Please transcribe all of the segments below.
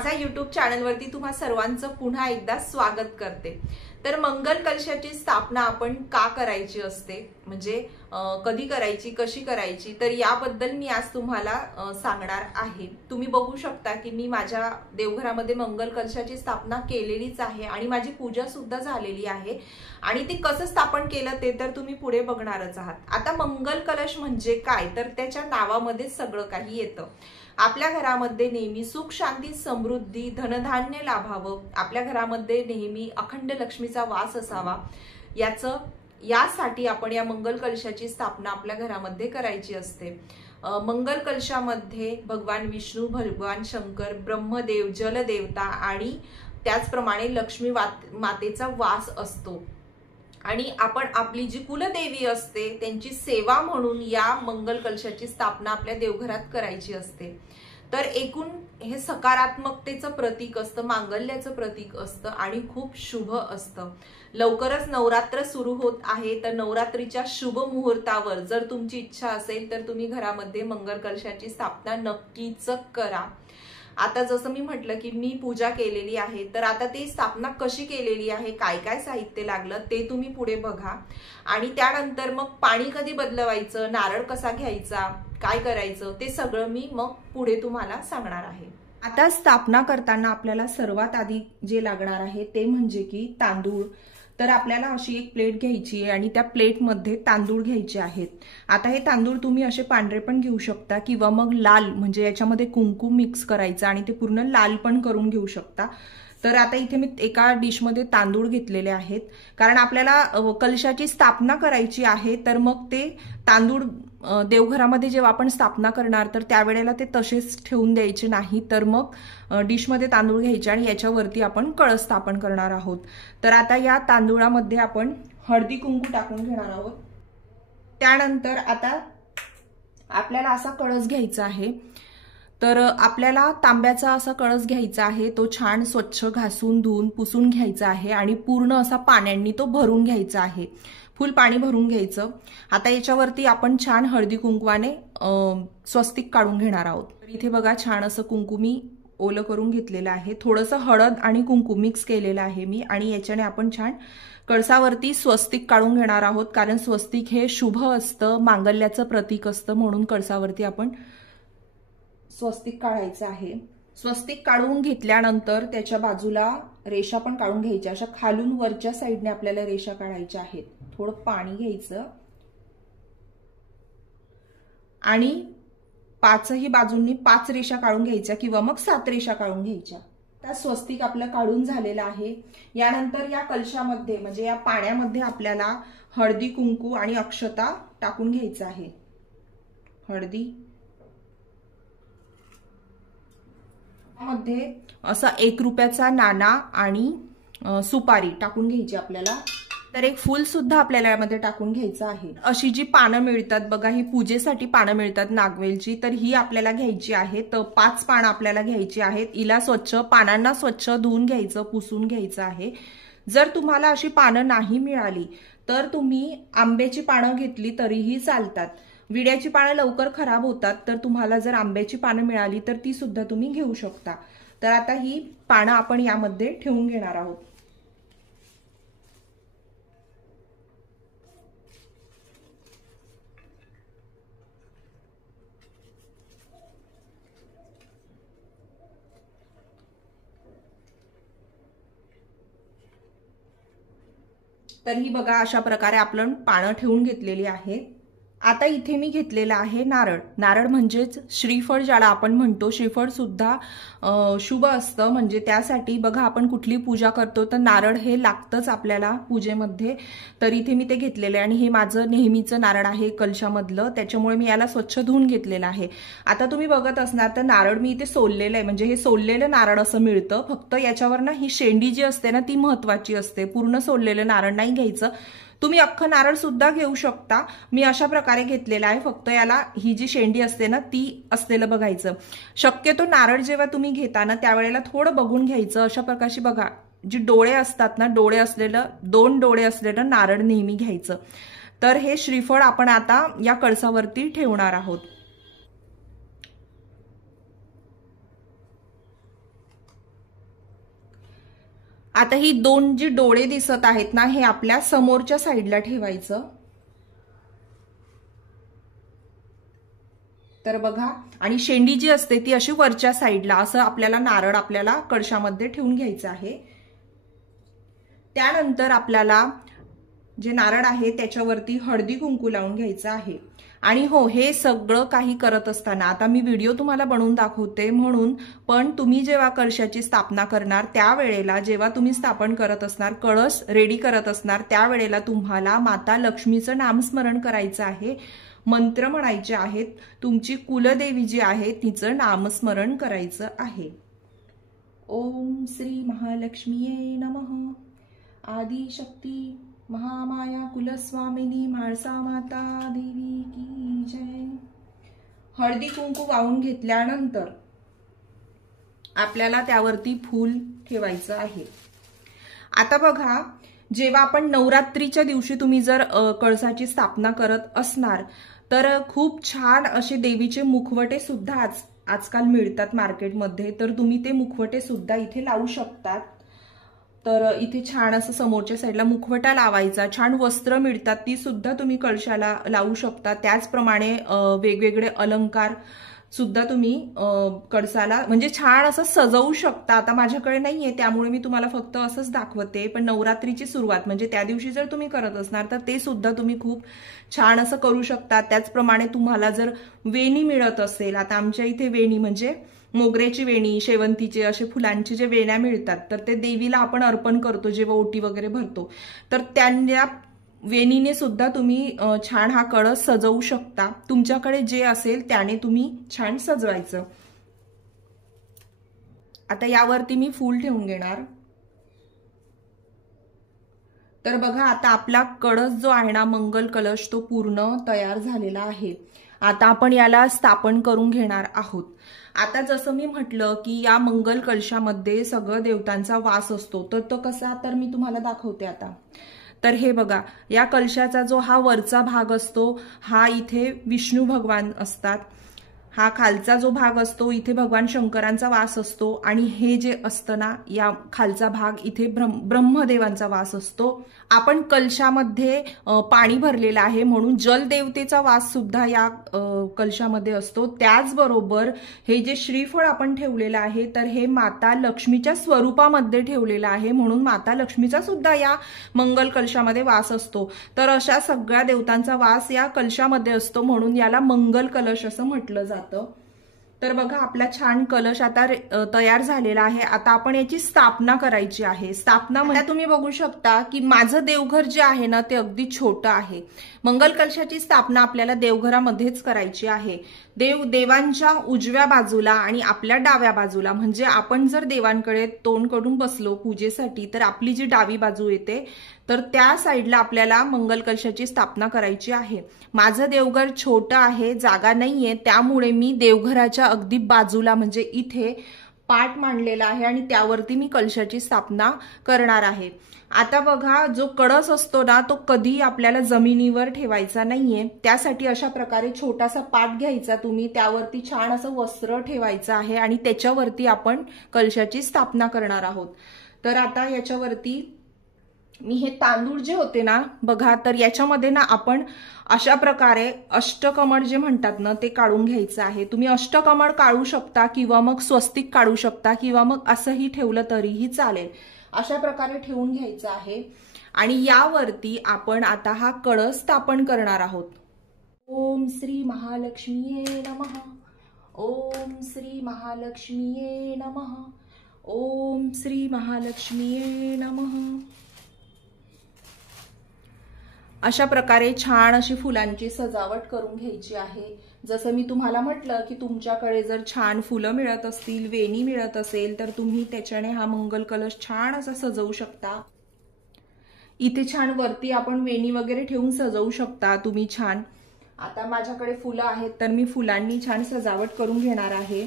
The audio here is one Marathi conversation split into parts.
माझा YouTube चॅनलवरती तुम्हा सर्वांचं पुन्हा एकदा स्वागत करते। तर मंगल कलशाची स्थापना आपण का करायची असते, म्हणजे कधी करायची, कशी करायची, तर याबद्दल मी आज तुम्हाला सांगणार आहे। तुम्ही बघू शकता की मी माझ्या देवघरामध्ये मंगल कलशाची स्थापना केलेलीच आहे आणि माझी पूजा सुद्धा झालेली आहे आणि ते कसं स्थापन केलं ते तर तुम्ही पुढे बघणारच आहात। आता मंगल कलश म्हणजे काय, तर त्याच्या नावामध्ये सगळं काही येतं। आपल्या घरामध्ये नेहमी सुख शांती समृद्धी धनधान्य लाभावं, आपल्या घरामध्ये नेहमी अखंड लक्ष्मीचा वास असावा, यासाठी आपण या मंगल कलशाची स्थापना आपल्या घरामध्ये करायची असते। मंगल कलशामध्ये भगवान विष्णू, भगवान शंकर, ब्रह्मदेव, जलदेवता आणि त्याचप्रमाणे लक्ष्मी मातेचा वास असतो आणि आपण आपली जी कुलदेवी असते त्यांची सेवा म्हणून या मंगल कलशाची स्थापना आपल्या देवघरात करायची असते। तर एकूण हे सकारात्मकतेचं प्रतीक असतं, मांगल्याचं प्रतीक असतं आणि खूप शुभ असतं। लवकरच नवरात्र सुरू होत आहे, तर नवरात्रीच्या शुभ मुहूर्तावर जर तुमची इच्छा असेल तर तुम्ही घरामध्ये मंगल कलशाची स्थापना नक्कीच करा। आता जसं मी म्हटलं की मी पूजा केलेली आहे, तर आता ती स्थापना कशी केलेली आहे, काय काय साहित्य लागलं ते तुम्ही पुढे बघा आणि त्यानंतर मग पाणी कधी बदलवायचं, नारळ कसा घ्यायचा, काय करायचं ते सगळं मी मग पुढे तुम्हाला सांगणार आहे। आता स्थापना करताना आपल्याला सर्वात आधी जे लागणार आहे ते म्हणजे की तांदूळ। तर आपल्याला अशी एक प्लेट घ्यायची आहे आणि त्या प्लेटमध्ये तांदूळ घ्यायचे आहेत। आता हे तांदूळ तुम्ही असे पांढरे पण घेऊ शकता किंवा मग लाल, म्हणजे याच्यामध्ये कुंकू मिक्स करायचं आणि ते पूर्ण लाल पण करून घेऊ शकता। तर आता इथे मी एका डिशमध्ये तांदूळ घेतलेले आहेत, कारण आपल्याला कलशाची स्थापना करायची आहे, तर मग ते तांदूळ देवघरामध्ये जेव्हा आपण स्थापना करणार तर त्यावेळेला ते तसेच ठेवून द्यायचे नाही, तर मग डिशमध्ये तांदूळ घ्यायचे आणि याच्यावरती आपण कळस स्थापन करणार आहोत। तर आता या तांदूळामध्ये आपण हळदी कुंकू टाकून घेणार आहोत। त्यानंतर आता आपल्याला असा कळस घ्यायचा आहे, तर आपल्याला तांब्याचा असा कळस घ्यायचा आहे, तो छान स्वच्छ घासून धुवून पुसून घ्यायचा आहे आणि पूर्ण असा पाण्याने तो भरून घ्यायचा आहे, फुल पाणी भरून घ्यायचं। आता याच्यावरती आपण छान हळदी कुंकवाने स्वस्तिक काढून घेणार आहोत। तर इथे बघा छान असं कुंकू मी ओलं करून घेतलेलं आहे, थोडंसं हळद आणि कुंकू मिक्स केलेलं आहे मी आणि याच्याने आपण छान कळसावरती स्वस्तिक काढून घेणार आहोत, कारण स्वस्तिक हे शुभ असतं, मांगल्याचं प्रतीक असतं, म्हणून कळसावरती आपण स्वस्तिक काढायचं आहे। स्वस्तिक काढून घेतल्यानंतर त्याच्या बाजूला रेषा पण काढून घ्यायच्या, अशा खालून वरच्या साईडने आपल्याला रेषा काढायच्या आहेत। थोडं पाणी घ्यायचं आणि पाचही बाजूंनी 5 रेषा काढून घ्यायच्या किंवा मग 7 रेषा काढून घ्यायच्या। आता स्वस्तिक आपलं काढून झालेलं आहे। यानंतर या कलशामध्ये म्हणजे या पाण्यामध्ये आपल्याला हळदी कुंकू आणि अक्षता टाकून घ्यायचं आहे। हळदी मध्ये असा 1 रुपयाचा नाणा आणि सुपारी टाकून घ्यायची आपल्याला। तर एक फूल सुद्धा आपल्याला यामध्ये टाकून घ्यायचं आहे। अशी जी पानं मिळतात बघा, ही पूजेसाठी पानं मिळतात नागवेलची, तर ही आपल्याला घ्यायची आहे। तर 5 पानं आपल्याला घ्यायची आहेत। हिला पानांना स्वच्छ धुवून घ्यायचं, पुसून घ्यायचं आहे। जर तुम्हाला अशी पानं नाही मिळाली तर तुम्ही आंब्याची पानं घेतली तरीही चालतात। विड्याची पानं लवकर खराब होतात, तर तुम्हाला जर आंब्याची पानं मिळाली तर ती सुद्धा तुम्ही घेऊ शकता। तर आता ही पानं आपण यामध्ये ठेवून घेणार आहोत। तर ही बघा अशा प्रकारे आपण पानं ठेवून घेतलेली आहे। आता इथे मी घेतलेला आहे नारळ। नारळ म्हणजेच श्रीफळ ज्याला आपण म्हणतो, श्रीफळ सुद्धा शुभ असतं, म्हणजे त्यासाठी बघा आपण कुठली पूजा करतो तर नारळ हे लागतंच आपल्याला पूजेमध्ये। तर इथे मी ते घेतलेलं आहे आणि हे माझं नेहमीचं नारळ आहे कलशामधलं, त्याच्यामुळे मी याला स्वच्छ धुवून घेतलेलं आहे। आता तुम्ही बघत असणार तर नारळ मी इथे सोललेलं आहे, म्हणजे हे सोललेलं नारळ असं मिळतं, फक्त याच्यावर ना ही शेंडी जी असते ना ती महत्वाची असते, पूर्ण सोललेलं नारळ नाही घ्यायचं। तुम्ही अख्खं नारळ सुद्धा घेऊ शकता, मी अशा प्रकारे घेतलेला आहे, फक्त याला ही जी शेंडी असते ना ती असलेलं बघायचं। शक्यतो नारळ जेव्हा तुम्ही घेताना त्यावेळेला थोडं बघून घ्यायचं, अशा प्रकारची बघा जी डोळे असतात ना, डोळे असलेलं 2 डोळे असलेलं नारळ नेहमी घ्यायचं। तर हे श्रीफळ आपण आता या कळसावरती ठेवणार आहोत। आता ही दोन जी डोळे दिसत आहेत ना, हे आपल्या समोरच्या साईडला ठेवायचं. तर बघा, आणि शेंडी जी असते ती अशी वरच्या साईडला, असं आपल्याला नारळ आपल्याला कळशामध्ये ठेवून घ्यायचं आहे. त्यानंतर आपल्याला जे नारळ आहे त्याच्यावरती हळदी कुंकू लावून घ्यायचं आहे. आणि हो, हे सगळं काही करत असताना आता मी व्हिडिओ तुम्हाला बनवून दाखवते म्हणून, पण तुम्ही जेव्हा कळशाची स्थापना करणार त्यावेळेला, जेव्हा तुम्ही स्थापन करत असणार, कळस रेडी करत असणार, त्यावेळेला तुम्हाला माता लक्ष्मीचं नामस्मरण करायचं आहे, मंत्र म्हणायचे आहेत, तुमची कुलदेवी जी आहे तिचं नामस्मरण करायचं आहे. ओम श्री महालक्ष्मीये नमः. आदिशक्ती महामाया कुलस्वामिनी म्हाळसा माता देवी की जय. हळदी कुंकू वाहून घेतल्यानंतर आपल्याला त्यावरती फूल ठेवायचं आहे. आता बघा, जेव्हा आपण नवरात्रीच्या दिवशी तुम्ही जर कळसाची स्थापना करत असणार तर खूप छान असे देवीचे मुखवटे सुद्धा आजकाल मिळतात मार्केटमध्ये, तर तुम्ही ते मुखवटे सुद्धा इथे लावू शकतात. तर इथे छान असं समोरच्या साईडला मुखवटा लावायचा, छान वस्त्र मिळतात ती सुद्धा तुम्ही कळशाला लावू शकता. त्याचप्रमाणे वेगवेगळे अलंकार सुद्धा तुम्ही कळसाला म्हणजे छान असं सजवू शकता. आता माझ्याकडे नाहीये त्यामुळे मी तुम्हाला फक्त असंच दाखवते, पण नवरात्रीची सुरुवात म्हणजे त्या दिवशी जर तुम्ही करत असणार तर ते सुद्धा तुम्ही खूप छान असं करू शकता. त्याचप्रमाणे तुम्हाला जर वेणी मिळत असेल, आता आमच्या इथे वेणी म्हणजे मोगऱ्याची वेणी, शेवंतीचे असे फुलांची जे वेण्या मिळतात तर ते देवीला आपण अर्पण करतो जेव्हा ओटी वगैरे भरतो, तर त्या वेणीने सुद्धा तुम्ही छान हा कळस सजवू शकता. तुमच्याकडे जे असेल त्याने तुम्ही छान सजवायचं. आता यावरती मी फूल ठेवून घेणार. तर बघा, आता आपला कळस जो आहे ना, मंगल कलश, तो पूर्ण तयार झालेला आहे. आता आपण याला स्थापन करून घेणार आहोत. आता जसं मी म्हटलं की या मंगल कलशामध्ये सगळं देवतांचा वास असतो, तर तो कसा, तर मी तुम्हाला दाखवते आता. तर हे बघा, या कलशाचा जो हा वरचा भाग असतो हा इथे विष्णू भगवान असतात, हा खालचा जो भाग असतो इथे भगवान शंकरांचा वास असतो, आणि हे जे असतं ना या खालचा भाग इथे ब्रह्मदेवांचा वास असतो. आपण कलशामध्ये पाणी भरलेलं आहे म्हणून जलदेवतेचा वास सुद्धा या कलशामध्ये असतो. त्याचबरोबर हे जे श्रीफळ आपण ठेवलेलं आहे तर हे माता लक्ष्मीच्या स्वरूपामध्ये ठेवलेलं आहे म्हणून माता लक्ष्मीचा सुद्धा या मंगल कलशामध्ये वास असतो. तर अशा सगळ्या देवतांचा वास या कलशामध्ये असतो म्हणून याला मंगल कलश असं म्हटलं जातं. तर बघा, आपला छान कलश आता तयार झालेला आहे. आता आपण याची स्थापना करायची आहे. स्थापना म्हणजे तुम्ही बघू शकता की माझं देवघर जे आहे ना ते अगदी छोटं आहे. मंगल कलशाची स्थापना आपल्याला देवघरामध्येच करायची आहे. देवांच्या उजव्या बाजूला आणि आपल्या डाव्या बाजूला, म्हणजे आपण जर देवांकडे तोंड करून बसलो पूजेसाठी तर आपली जी डावी बाजू येते तर त्या साईडला आपल्याला मंगल कलशाची स्थापना करायची आहे. माझं देवघर छोटं आहे, जागा नाहीये, त्यामुळे मी देवघराच्या अगदी बाजूला म्हणजे इथे पाट मांडलेला आहे आणि त्यावरती मी कलशाची स्थापना करणार आहे. आता बघा, जो कळस असतो ना तो कधी आपल्याला जमिनीवर ठेवायचा नाहीये. त्यासाठी अशा प्रकारे छोटासा पाट घ्यायचा तुम्ही, त्यावरती छान असं वस्त्र ठेवायचं आहे आणि त्याच्यावरती आपण कलशाची स्थापना करणार आहोत. तर आता याच्यावरती मी हे तांदूळ जे होते ना बघा, तर याच्यामध्ये ना आपण अशा प्रकारे अष्टकमळ जे म्हणतात ना ते काढून घ्यायचं आहे. तुम्ही अष्टकमळ काढू शकता किंवा मग स्वस्तिक काढू शकता किंवा मग असंही ठेवलं तरीही चालेल. अशा प्रकारे ठेवून घ्यायचं आहे आणि यावरती आपण आता हा कळस स्थापन करणार आहोत. ओम श्री महालक्ष्मीये नमः. ओम श्री महालक्ष्मीये नमः. ओम श्री महालक्ष्मीये नमः. अशा प्रकारे छान अशी फुलांची सजावट करून घ्यायची आहे. जसं मी तुम्हाला म्हटलं की तुमच्याकडे जर छान फुलं मिळत असतील, वेणी मिळत असेल तर तुम्ही त्याच्याने हा मंगल कलश छान असा सजवू शकता. इथे छान वरती आपण वेणी वगैरे ठेवून सजवू शकता तुम्ही छान. आता माझ्याकडे फुलं आहेत तर मी फुलांनी छान सजावट करून घेणार आहे.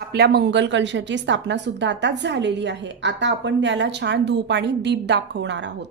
आपल्या मंगल कलशाची स्थापना सुद्धा आता झालेली आहे. आता आपण त्याला छान धूप आणि दीप दाखवणार आहोत.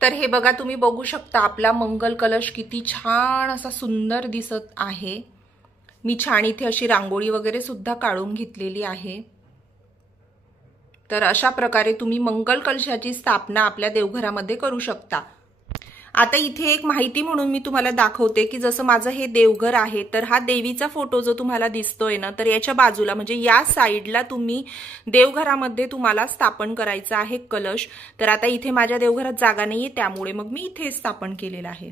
तर हे बघा, तुम्ही बघू शकता आपला मंगल कलश किती छान असा सुंदर दिसत आहे। मी छान इथे अशी रांगोळी वगैरे सुद्धा काढून घेतलेली आहे। तर अशा प्रकारे तुम्ही मंगल कलशाची स्थापना आपल्या देवघरामध्ये करू शकता। आता इथे एक माहिती म्हणून मी तुम्हाला दाखवते की जसं माझं हे देवघर आहे, तर हा देवीचा फोटो जो तुम्हाला दिसतोय ना, तर याच्या बाजूला म्हणजे या साईडला तुम्ही देवघरामध्ये तुम्हाला स्थापन करायचा आहे कलश। तर आता इथे माझ्या देवघरात जागा नाहीये, त्यामुळे मग मी इथे स्थापन केलेला आहे।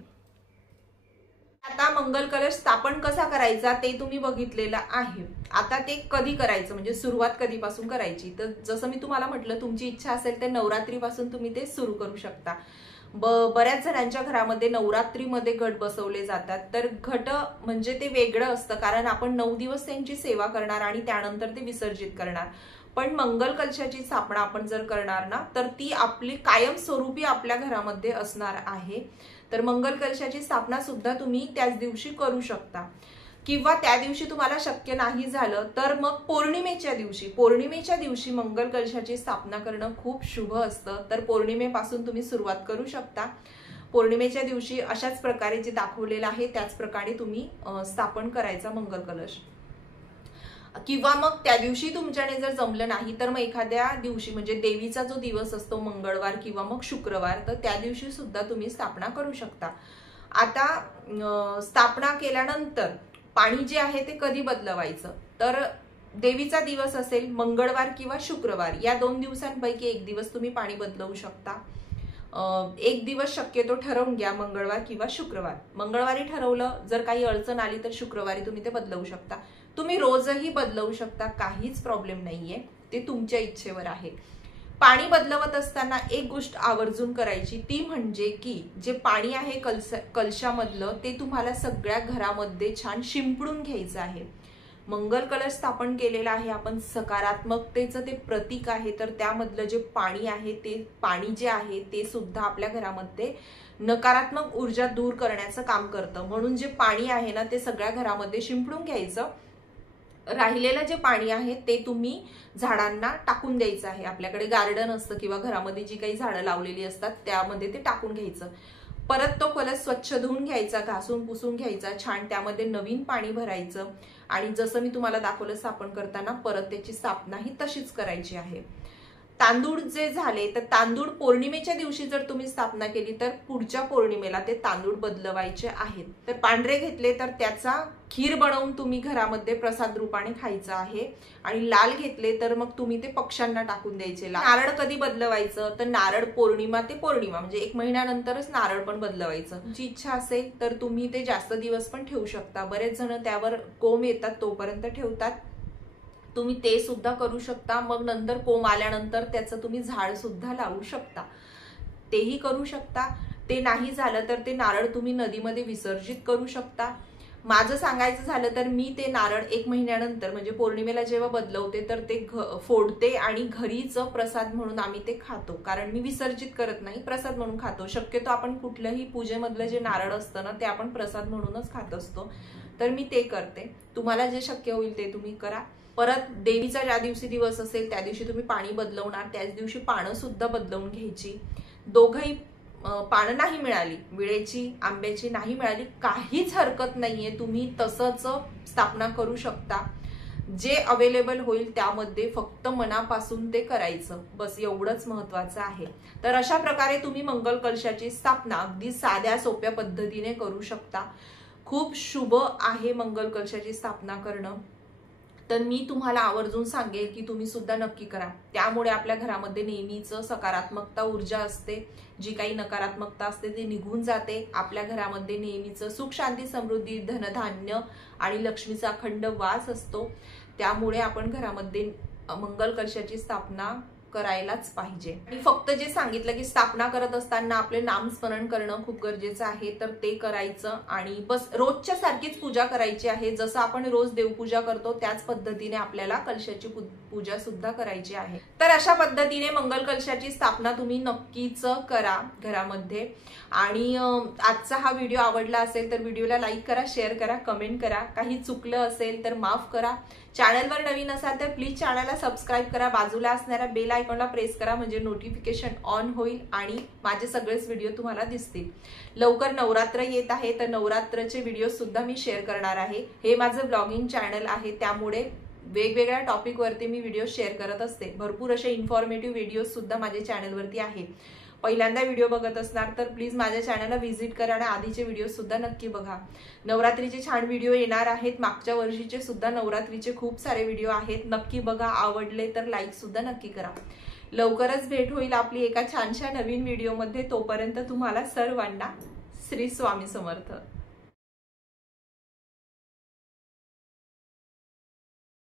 आता मंगल कलश स्थापन कसा करायचा ते तुम्ही बघितलेलं आहे। आता ते कधी करायचं म्हणजे सुरुवात कधीपासून करायची, तर जसं मी तुम्हाला म्हटलं, तुमची इच्छा असेल तर नवरात्रीपासून तुम्ही ते सुरू करू शकता। बऱ्याच जणांच्या घरामध्ये नवरात्रीमध्ये घट बसवले जातात। तर घट म्हणजे ते वेगळं असतं, कारण आपण 9 दिवस त्यांची सेवा करणार आणि त्यानंतर ते विसर्जित करणार। पण मंगल कलशाची स्थापना आपण जर करणार ना, तर ती आपली कायमस्वरूपी आपल्या घरामध्ये असणार आहे। तर मंगल कलशाची स्थापना सुद्धा तुम्ही त्याच दिवशी करू शकता, किंवा त्या दिवशी तुम्हाला शक्य नाही झालं तर मग पौर्णिमेच्या दिवशी मंगल कलशाची स्थापना करणं खूप शुभ असतं। तर पौर्णिमेपासून तुम्ही सुरुवात करू शकता। पौर्णिमेच्या दिवशी अशाच प्रकारे जे दाखवलेलं आहे त्याच प्रकारे तुम्ही स्थापन करायचा मंगल कलश, किंवा मग त्या दिवशी तुमच्याने जर जमलं नाही तर मग एखाद्या दिवशी म्हणजे देवीचा जो दिवस असतो मंगळवार किंवा मग शुक्रवार, तर त्या दिवशी सुद्धा तुम्ही स्थापना करू शकता। आता स्थापना केल्यानंतर पाणी जे आहे ते कधी बदलवायचं, तर देवीचा दिवस असेल मंगळवार किंवा शुक्रवार, या 2 दिवसांपैकी एक दिवस तुम्ही पाणी बदलवू शकता। एक दिवस शक्यतो ठरवून घ्या, मंगळवार किंवा शुक्रवार। मंगळवारी ठरवलं, जर काही अडचण आली तर शुक्रवारी तुम्ही ते बदलवू शकता। तुम्ही रोजही बदलवू शकता, काहीच प्रॉब्लेम नाहीये, ते तुमच्या इच्छेवर आहे। पाणी बदलवत असताना एक गोष्ट आवर्जून करायची, ती म्हणजे की जे पाणी आहे कलशामधलं ते तुम्हाला सगळ्या घरामध्ये छान शिंपडून घ्यायचं आहे। मंगल कलश स्थापन केलेला आहे आपण, सकारात्मकतेचं ते प्रतीक आहे। तर त्यामधलं जे पाणी आहे, ते पाणी जे आहे ते सुद्धा आपल्या घरामध्ये नकारात्मक ऊर्जा दूर करण्याचं काम करतं। म्हणून जे पाणी आहे ना, ते सगळ्या घरामध्ये शिंपडून घ्यायचं। राहिलेलं जे पाणी आहे ते तुम्ही झाडांना टाकून द्यायचं आहे। आपल्याकडे गार्डन असतं किंवा घरामध्ये जी काही झाडं लावलेली असतात त्यामध्ये ते टाकून घ्यायचं। परत तो कलश स्वच्छ धुवून घ्यायचा, घासून पुसून घ्यायचा छान, त्यामध्ये नवीन पाणी भरायचं आणि जसं मी तुम्हाला दाखवलं स्थापन करताना परत त्याची स्थापना ही तशीच करायची आहे। तांदूळ जे झाले, तर तांदूळ पौर्णिमेच्या दिवशी जर तुम्ही स्थापना केली तर पुढच्या पौर्णिमेला ते तांदूळ बदलवायचे आहेत। तर पांढरे घेतले तर त्याचा खीर बनवून तुम्ही घरामध्ये प्रसाद रूपाने खायचा आहे, आणि लाल घेतले तर मग तुम्ही ते पक्ष्यांना टाकून द्यायचे। नारळ कधी बदलवायचं, तर नारळ पौर्णिमा ते पौर्णिमा म्हणजे 1 महिन्यानंतरच नारळ पण बदलवायचं। तुमची इच्छा असेल तर तुम्ही ते जास्त दिवस पण ठेवू शकता। बरेच जण त्यावर कोंब येतात तोपर्यंत ठेवतात, तुम्ही ते सुद्धा करू शकता। मग नंतर कोंब आल्यानंतर त्याचं तुम्ही झाड सुद्धा लावू शकता, तेही करू शकता। ते नाही झालं तर ते नारळ तुम्ही नदीमध्ये विसर्जित करू शकता। माझं सांगायचं झालं तर मी ते नारळ 1 महिन्यानंतर म्हणजे पौर्णिमेला जेव्हा बदलवते तर ते फोडते आणि घरीच प्रसाद म्हणून आम्ही ते खातो, कारण मी विसर्जित करत नाही, प्रसाद म्हणून खातो। शक्यतो आपण कुठलंही पूजेमधलं जे नारळ असतं ना, ते आपण प्रसाद म्हणूनच खात असतो, तर मी ते करते। तुम्हाला जे शक्य होईल ते तुम्ही करा। परत देवीचा ज्या दिवशी दिवस असेल त्या दिवशी तुम्ही पाणी बदलवणार, त्याच दिवशी पानं सुद्धा बदलवून घ्यायची। दोघंही पानं नाही मिळाली, विळेची आंब्याची नाही मिळाली, काहीच हरकत नाहीये, तुम्ही तसंच स्थापना करू शकता। जे अवेलेबल होईल त्यामध्ये फक्त मनापासून ते करायचं, बस एवढंच महत्वाचं आहे। तर अशा प्रकारे तुम्ही मंगल कलशाची स्थापना अगदी साध्या सोप्या पद्धतीने करू शकता। खूप शुभ आहे मंगल कलशाची स्थापना करणं। तर मी तुम्हाला आवर्जून सांगेल की तुम्ही सुद्धा नक्की करा, त्यामुळे आपल्या घरामध्ये नेहमीच सकारात्मकता ऊर्जा असते, जी काही नकारात्मकता असते ती निघून जाते। आपल्या घरामध्ये नेहमीच सुख शांती समृद्धी धनधान्य आणि लक्ष्मीचा अखंड वास असतो, त्यामुळे आपण घरामध्ये मंगल कलशाची स्थापना करायलाच पाहिजे। आणि फक्त जे सांगितलं की स्थापना करत असताना आपले नामस्मरण करणं खूप गरजेचं आहे, तर ते करायचं आणि बस रोजच्या सारखीच पूजा करायची आहे। जसं आपण रोज देवपूजा करतो त्याच पद्धतीने आपल्याला कलशाची पूजा सुद्धा करायची आहे। तर अशा पद्धतीने मंगल कलशाची स्थापना तुम्ही नक्कीच करा घरामध्ये। आणि आजचा हा व्हिडिओ आवडला असेल तर व्हिडिओला लाईक करा, शेअर करा, कमेंट करा। काही चुकलं असेल तर माफ करा। चॅनलवर नवीन असाल तर प्लीज चॅनलला सबस्क्राईब करा, बाजूला असणाऱ्या बेल आयकॉनला प्रेस करा, म्हणजे नोटिफिकेशन ऑन होईल आणि माझे सगळेच व्हिडिओ तुम्हाला दिसतील। लवकर नवरात्र येत आहे, तर नवरात्रचे व्हिडिओ सुद्धा मी शेअर करणार आहे। हे माझं ब्लॉगिंग चॅनल आहे, त्यामुळे वेगवेगळ्या टॉपिक वरती मी व्हिडिओ शेअर करत असते। भरपूर असे इन्फॉर्मेटिव्ह व्हिडिओज सुद्धा माझ्या चॅनलवरती आहे। पहिल्यांदा व्हिडिओ बघत असणार तर प्लीज माझ्या चॅनलला व्हिजिट करा आणि आधीचे व्हिडिओ सुद्धा नक्की बघा। नवरात्रीचे छान व्हिडिओ येणार आहेत, मागच्या वर्षीचे सुद्धा नवरात्रीचे खूप सारे व्हिडिओ आहेत, नक्की बघा। आवडले तर लाईक सुद्धा नक्की करा। लवकरच भेट होईल आपली एका छानशा नवीन व्हिडिओमध्ये। तोपर्यंत तुम्हाला सर्वांना श्री स्वामी समर्थ।